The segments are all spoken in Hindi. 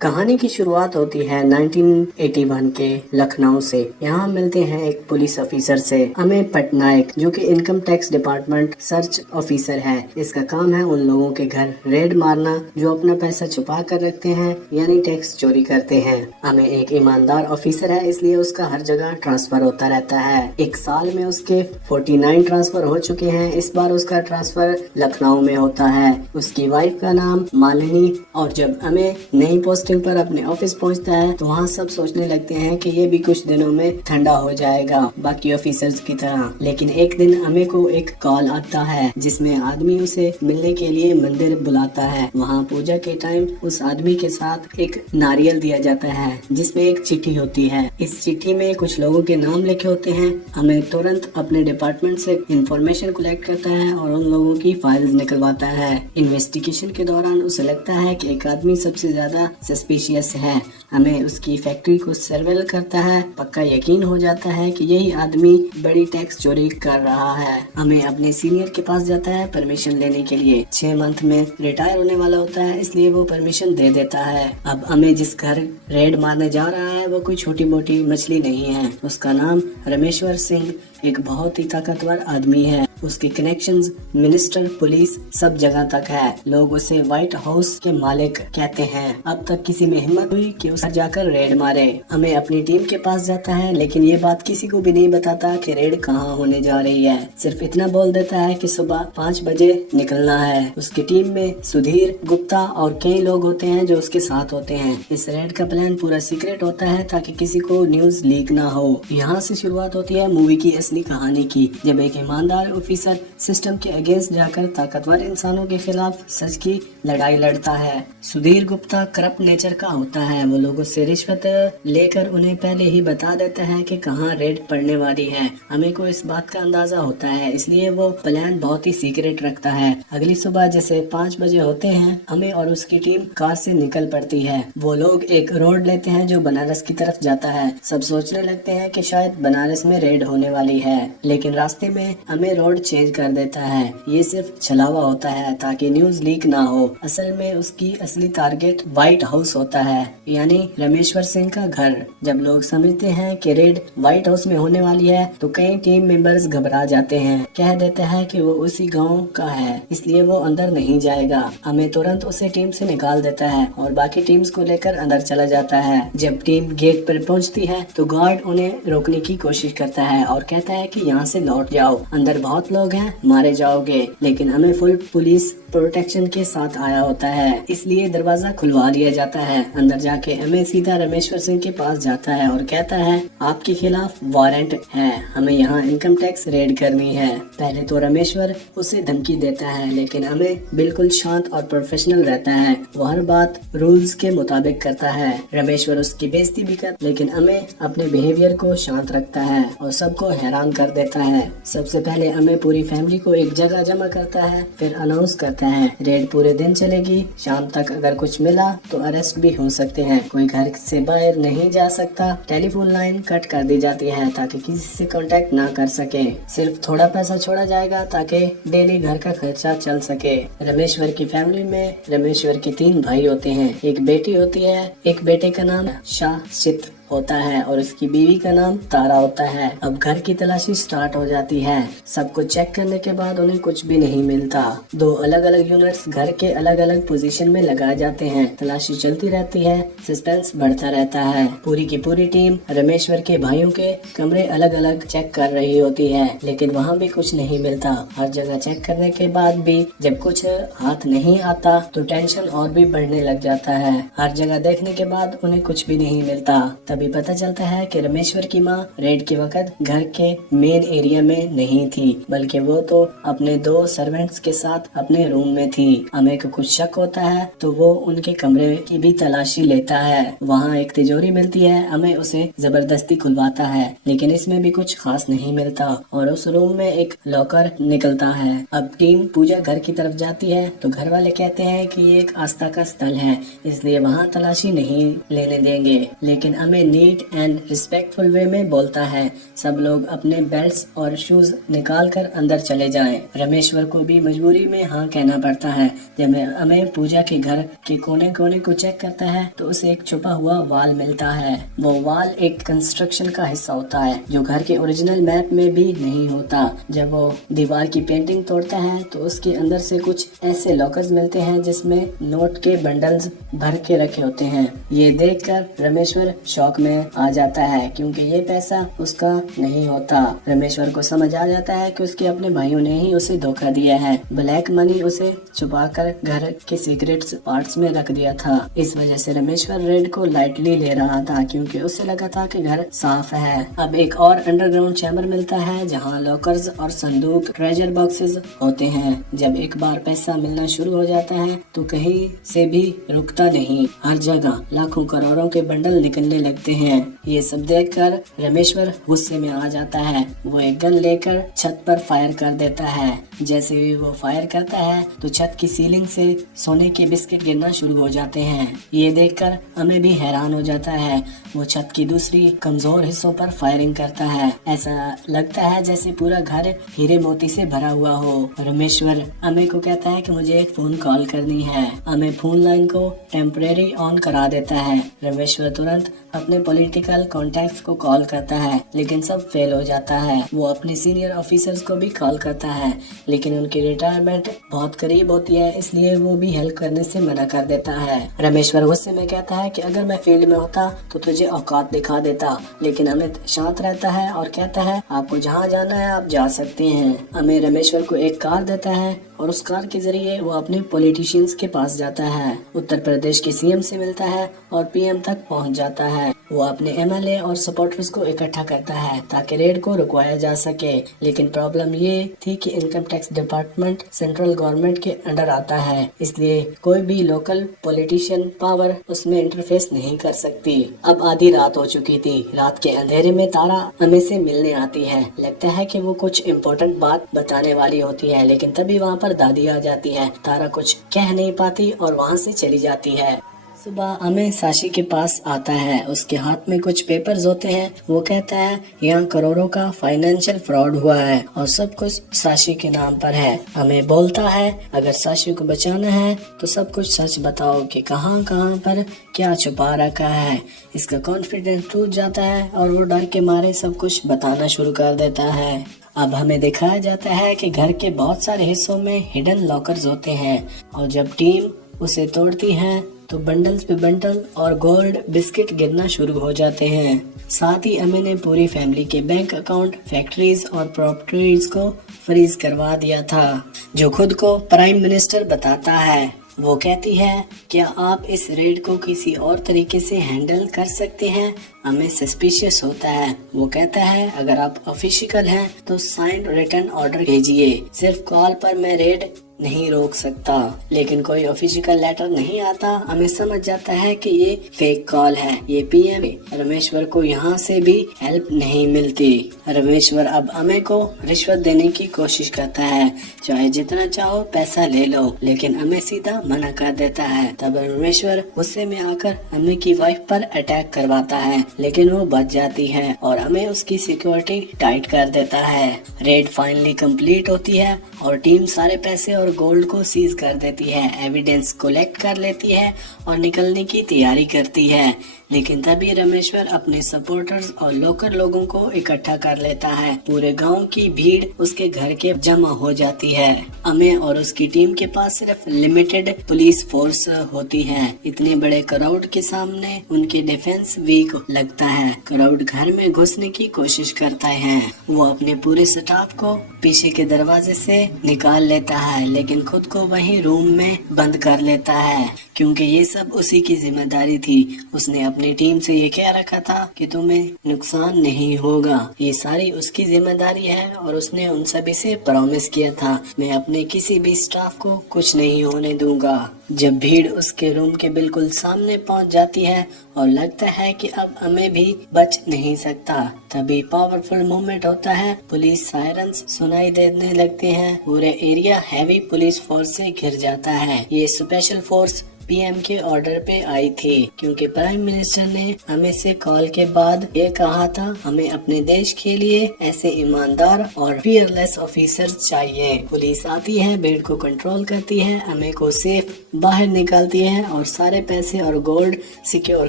कहानी की शुरुआत होती है 1981 के लखनऊ से। यहाँ मिलते हैं एक पुलिस ऑफिसर से, अमित पटनायक, जो कि income tax department search officer है। इसका काम है उन लोगों के घर रेड मारना जो अपना पैसा छुपा कर रखते हैं, यानी टैक्स चोरी करते हैं। अमित एक ईमानदार ऑफिसर है, इसलिए उसका हर जगह ट्रांसफर होता रहता है। एक साल में उसके 49 ट्रांसफर हो चुके हैं। इस बार उसका ट्रांसफर लखनऊ में होता है। उसकी वाइफ का नाम मालिनी। और जब अमित नई पोस्टिंग पर अपने ऑफिस पहुंचता है तो वहाँ सब सोचने लगते हैं कि ये भी कुछ दिनों में ठंडा हो जाएगा बाकी ऑफिसर्स की तरह। लेकिन एक दिन अमित को एक कॉल आता है जिसमें आदमी उसे मिलने के लिए मंदिर बुलाता है। वहाँ पूजा के टाइम उस आदमी के साथ एक नारियल दिया जाता है जिसमें एक चिट्ठी होती है। इस चिट्ठी में कुछ लोगों के नाम लिखे होते हैं। अमित तुरंत अपने डिपार्टमेंट से इंफॉर्मेशन कलेक्ट करता है और उन लोगों की फाइल्स निकलवाता है। इन्वेस्टिगेशन के दौरान उसे लगता है कि एक आदमी सबसे ज्यादा सस्पिशियस है। हमें उसकी फैक्ट्री को सर्वेल करता है। पक्का यकीन हो जाता है कि यही आदमी बड़ी टैक्स चोरी कर रहा है। हमें अपने सीनियर के पास जाता है परमिशन लेने के लिए। 6 मंथ में रिटायर होने वाला होता है, इसलिए वो परमिशन दे देता है। अब हमें जिस घर रेड मारने जा रहा है वो कोई छोटी मोटी मछली नहीं है। उसका नाम रमेश्वर सिंह एक बहुत ही ताकतवर आदमी है। उसके कनेक्शंस मिनिस्टर, पुलिस सब जगह तक है। लोग उसे व्हाइट हाउस के मालिक कहते हैं। अब तक किसी में हिम्मत हुई कि उसे जाकर रेड मारे। हमें अपनी टीम के पास जाता है, लेकिन ये बात किसी को भी नहीं बताता कि रेड कहाँ होने जा रही है। सिर्फ इतना बोल देता है कि सुबह 5 बजे निकलना है। उसकी टीम में सुधीर गुप्ता और कई लोग होते हैं जो उसके साथ होते हैं। इस रेड का प्लान पूरा सीक्रेट होता है ताकि किसी को न्यूज लीक ना हो। यहाँ से शुरुआत होती है मूवी की असली कहानी की, जब एक ईमानदार ऑफिसर सिस्टम के अगेंस्ट जाकर ताकतवर इंसानों के खिलाफ सच की लड़ाई लड़ता है। सुधीर गुप्ता करप्ट नेचर का होता है। वो लोगों से रिश्वत लेकर उन्हें पहले ही बता देता है कि कहाँ रेड पड़ने वाली है। हमें को इस बात का अंदाजा होता है, इसलिए वो प्लान बहुत ही सीक्रेट रखता है। अगली सुबह जैसे 5 बजे होते हैं, हमें और उसकी टीम कार से निकल पड़ती है। वो लोग एक रोड लेते हैं जो बनारस की तरफ जाता है। सब सोचने लगते हैं कि शायद बनारस में रेड होने वाली है, लेकिन रास्ते में हमें रोड चेंज कर देता है। ये सिर्फ छलावा होता है ताकि न्यूज लीक ना हो। असल में उसकी असली टारगेट व्हाइट हाउस होता है, यानी रमेश्वर सिंह का घर। जब लोग समझते हैं कि रेड व्हाइट हाउस में होने वाली है तो कई टीम मेंबर्स घबरा जाते हैं। कह देते हैं कि वो उसी गांव का है, इसलिए वो अंदर नहीं जाएगा। हमें तुरंत उसे टीम से निकाल देता है और बाकी टीम्स को लेकर अंदर चला जाता है। जब टीम गेट पर पहुंचती है तो गार्ड उन्हें रोकने की कोशिश करता है और कहता है कि यहाँ से लौट जाओ, अंदर बहुत लोग हैं, मारे जाओगे। लेकिन हमें फुल पुलिस प्रोटेक्शन के साथ आया होता है, इसलिए दरवाजा खुलवा दिया जाता है। अंदर जाके हमें सीधा रमेश्वर सिंह के पास जाता है और कहता है आपके खिलाफ वारंट है, हमें यहाँ इनकम टैक्स रेड करनी है। पहले तो रमेश्वर उसे धमकी देता है, लेकिन हमें बिल्कुल शांत और प्रोफेशनल रहता है। वो हर बात रूल्स के मुताबिक करता है। रमेश्वर उसकी बेइज्जती भी कर, लेकिन हमें अपने बिहेवियर को शांत रखता है और सबको हैरान कर देता है। सबसे पहले हमें पूरी फैमिली को एक जगह जमा करता है, फिर अनाउंस करता है रेड पूरे दिन चलेगी। शाम तक अगर कुछ मिला तो अरेस्ट भी हो सकते हैं। कोई घर से बाहर नहीं जा सकता। टेलीफोन लाइन कट कर दी जाती है ताकि किसी से कांटेक्ट ना कर सके। सिर्फ थोड़ा पैसा छोड़ा जाएगा ताकि डेली घर का खर्चा चल सके। रमेश्वर की फैमिली में रमेश्वर के 3 भाई होते हैं। एक बेटी होती है, एक बेटे का नाम शासित होता है और उसकी बीवी का नाम तारा होता है। अब घर की तलाशी स्टार्ट हो जाती है। सबको चेक करने के बाद उन्हें कुछ भी नहीं मिलता। 2 अलग अलग यूनिट्स घर के अलग अलग पोजीशन में लगाए जाते हैं। तलाशी चलती रहती है, सस्पेंस बढ़ता रहता है। पूरी की पूरी टीम रमेश्वर के भाइयों के कमरे अलग अलग चेक कर रही होती है, लेकिन वहाँ भी कुछ नहीं मिलता। हर जगह चेक करने के बाद भी जब कुछ हाथ नहीं आता तो टेंशन और भी बढ़ने लग जाता है। हर जगह देखने के बाद उन्हें कुछ भी नहीं मिलता। तभी पता चलता है कि रमेश्वर की माँ रेड के वक्त घर के मेन एरिया में नहीं थी, बल्कि वो तो अपने 2 सर्वेंट्स के साथ अपने रूम में थी। अमित को कुछ शक होता है तो वो उनके कमरे की भी तलाशी लेता है। वहाँ एक तिजोरी मिलती है। हमें उसे जबरदस्ती खुलवाता है, लेकिन इसमें भी कुछ खास नहीं मिलता और उस रूम में एक लॉकर निकलता है। अब टीम पूजा घर की तरफ जाती है तो घर वाले कहते हैं कि ये एक आस्था का स्थल है, इसलिए वहाँ तलाशी नहीं लेने देंगे। लेकिन हमें नीट एंड रिस्पेक्टफुल वे में बोलता है, सब लोग अपने बेल्ट्स और शूज निकाल कर अंदर चले जाएं। रमेश्वर को भी मजबूरी में हाँ कहना पड़ता है। जब अमे पूजा के घर के कोने कोने को चेक करता है तो उसे एक छुपा हुआ वाल मिलता है। वो वाल एक कंस्ट्रक्शन का हिस्सा होता है जो घर के ओरिजिनल मैप में भी नहीं होता। जब वो दीवार की पेंटिंग तोड़ता है तो उसके अंदर से कुछ ऐसे लॉकर्स मिलते हैं जिसमें नोट के बंडल्स भर के रखे होते हैं। ये देखकर रमेश्वर शॉक में आ जाता है क्योंकि ये पैसा उसका नहीं होता। रमेश्वर को समझ आ जाता है कि उसके अपने भाइयों ने ही उसे धोखा दिया है। ब्लैक मनी उसे छुपाकर घर के सीक्रेट पार्ट्स में रख दिया था। इस वजह से रमेश्वर रेड को लाइटली ले रहा था क्योंकि उसे लगा था कि घर साफ है। अब एक और अंडरग्राउंड चैम्बर मिलता है जहाँ लॉकर्स और संदूक ट्रेजर बॉक्सेस होते हैं। जब एक बार पैसा मिलना शुरू हो जाता है तो कहीं से भी रुकता नहीं। हर जगह लाखों करोड़ों के बंडल निकलने लगते हैं। ये सब देखकर रमेश्वर गुस्से में आ जाता है। वो एक गन लेकर छत पर फायर कर देता है। जैसे ही वो फायर करता है तो छत की सीलिंग से सोने के बिस्किट गिरना शुरू हो जाते हैं। ये देखकर हमें भी हैरान हो जाता है। वो छत की दूसरी कमजोर हिस्सों पर फायरिंग करता है। ऐसा लगता है जैसे पूरा घर हीरे मोती से भरा हुआ हो। रमेश्वर अमे को कहता है कि मुझे एक फोन कॉल करनी है। अमे फोन लाइन को टेम्परेरी ऑन करा देता है। रमेश्वर तुरंत अपने पॉलिटिकल कॉन्टैक्ट्स को कॉल करता है लेकिन सब फेल हो जाता है। वो अपने सीनियर ऑफिसर्स को भी कॉल करता है लेकिन उनकी रिटायरमेंट बहुत करीब होती है, इसलिए वो भी हेल्प करने से मना कर देता है। रमेश्वर गुस्से में कहता है कि अगर मैं फील्ड में होता तो तुझे औकात दिखा देता, लेकिन अमित शांत रहता है और कहता है आपको जहाँ जाना है आप जा सकते हैं। अमित रमेश्वर को एक कार देता है और उस कार के जरिए वो अपने पॉलिटिशियंस के पास जाता है। उत्तर प्रदेश के सीएम से मिलता है और पीएम तक पहुंच जाता है। वो अपने एमएलए और सपोर्टर्स को इकट्ठा करता है ताकि रेड को रुकवाया जा सके, लेकिन प्रॉब्लम ये थी कि income tax department central government के अंडर आता है, इसलिए कोई भी लोकल पॉलिटिशियन पावर उसमें इंटरफेस नहीं कर सकती। अब आधी रात हो चुकी थी। रात के अंधेरे में तारा अमे से मिलने आती है। लगता है कि वो कुछ इम्पोर्टेंट बात बताने वाली होती है, लेकिन तभी वहाँ पर दादी आ जाती है। तारा कुछ कह नहीं पाती और वहाँ से चली जाती है। सुबह अमे साशी के पास आता है। उसके हाथ में कुछ पेपर्स होते हैं। वो कहता है यहाँ करोड़ों का फाइनेंशियल फ्रॉड हुआ है और सब कुछ साशी के नाम पर है। अमे बोलता है अगर साशी को बचाना है तो सब कुछ सच बताओ कि कहाँ कहाँ पर क्या छुपा रखा है। इसका कॉन्फिडेंस टूट जाता है और वो डर के मारे सब कुछ बताना शुरू कर देता है। अब हमें दिखाया जाता है कि घर के बहुत सारे हिस्सों में हिडन लॉकर्स होते हैं और जब टीम उसे तोड़ती है तो बंडल्स पे बंडल और गोल्ड बिस्किट गिरना शुरू हो जाते हैं। साथ ही अमे ने पूरी फैमिली के बैंक अकाउंट, फैक्ट्रीज और प्रॉपर्टीज को फ्रीज करवा दिया था, जो खुद को प्राइम मिनिस्टर बताता है। वो कहती है क्या आप इस रेड को किसी और तरीके से हैंडल कर सकते हैं। हमें सस्पिशियस होता है। वो कहता है अगर आप ऑफिशियल हैं तो साइंड रिटर्न ऑर्डर भेजिए। सिर्फ कॉल पर मैं रेड नहीं रोक सकता, लेकिन कोई ऑफिशियल लेटर नहीं आता। हमें समझ जाता है कि ये फेक कॉल है। ये पीएम रमेश्वर को यहाँ से भी हेल्प नहीं मिलती। रमेश्वर अब अमे को रिश्वत देने की कोशिश करता है, चाहे जितना चाहो पैसा ले लो, लेकिन अमे सीधा मना कर देता है। तब रमेश्वर गुस्से में आकर अमे की वाइफ पर अटैक करवाता है, लेकिन वो बच जाती है और अमे उसकी सिक्योरिटी टाइट कर देता है। रेड फाइनली कंप्लीट होती है और टीम सारे पैसे और गोल्ड को सीज कर देती है, एविडेंस कलेक्ट कर लेती है और निकलने की तैयारी करती है। लेकिन तभी रमेश्वर अपने सपोर्टर्स और लोकल लोगों को इकट्ठा कर लेता है। पूरे गांव की भीड़ उसके घर के जमा हो जाती है। अमे और उसकी टीम के पास सिर्फ लिमिटेड पुलिस फोर्स होती है। इतने बड़े क्राउड के सामने उनके डिफेंस वीक लगता है। क्राउड घर में घुसने की कोशिश करता है। वो अपने पूरे स्टाफ को पीछे के दरवाजे से निकाल लेता है, लेकिन खुद को वही रूम में बंद कर लेता है क्योंकि ये सब उसी की जिम्मेदारी थी। उसने अपनी टीम से ये कह रखा था कि तुम्हें नुकसान नहीं होगा, ये सारी उसकी जिम्मेदारी है और उसने उन सभी से प्रॉमिस किया था मैं अपने किसी भी स्टाफ को कुछ नहीं होने दूंगा। जब भीड़ उसके रूम के बिल्कुल सामने पहुंच जाती है और लगता है कि अब अमे भी बच नहीं सकता, तभी पावरफुल मूवमेंट होता है। पुलिस सायरन्स सुनाई देने लगते हैं। पूरे एरिया हैवी पुलिस फोर्स से घिर जाता है। ये स्पेशल फोर्स पीएम के ऑर्डर पे आई थी, क्योंकि प्राइम मिनिस्टर ने अमित से कॉल के बाद ये कहा था हमें अपने देश के लिए ऐसे ईमानदार और फियरलेस ऑफिसर्स चाहिए। पुलिस आती है, भीड़ को कंट्रोल करती है, अमित को सेफ बाहर निकालती है और सारे पैसे और गोल्ड सिक्योर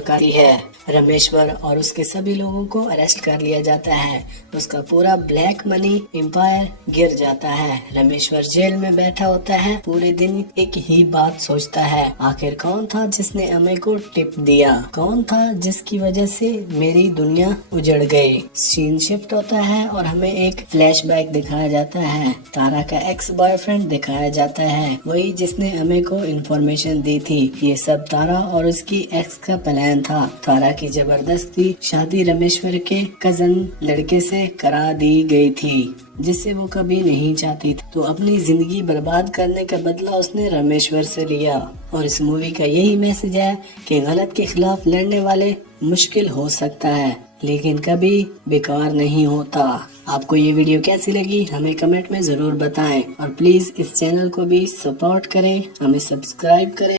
करती है। रमेश्वर और उसके सभी लोगों को अरेस्ट कर लिया जाता है। उसका पूरा ब्लैक मनी एम्पायर गिर जाता है। रमेश्वर जेल में बैठा होता है, पूरे दिन एक ही बात सोचता है, आखिर कौन था जिसने अमे को टिप दिया, कौन था जिसकी वजह से मेरी दुनिया उजड़ गई। सीन शिफ्ट होता है और हमें एक फ्लैशबैक दिखाया जाता है। तारा का एक्स बॉयफ्रेंड दिखाया जाता है, वही जिसने अमे को इन्फॉर्मेशन दी थी। ये सब तारा और उसकी एक्स का प्लान था। तारा की जबरदस्ती शादी रमेश्वर के कजन लड़के से करा दी गई थी, जिसे वो कभी नहीं चाहती थी। तो अपनी जिंदगी बर्बाद करने का बदला उसने रमेश्वर से लिया। और इस मूवी का यही मैसेज है कि गलत के खिलाफ लड़ने वाले मुश्किल हो सकता है, लेकिन कभी बेकार नहीं होता। आपको ये वीडियो कैसी लगी हमें कमेंट में जरूर बताएं और प्लीज इस चैनल को भी सपोर्ट करें, हमें सब्सक्राइब करें।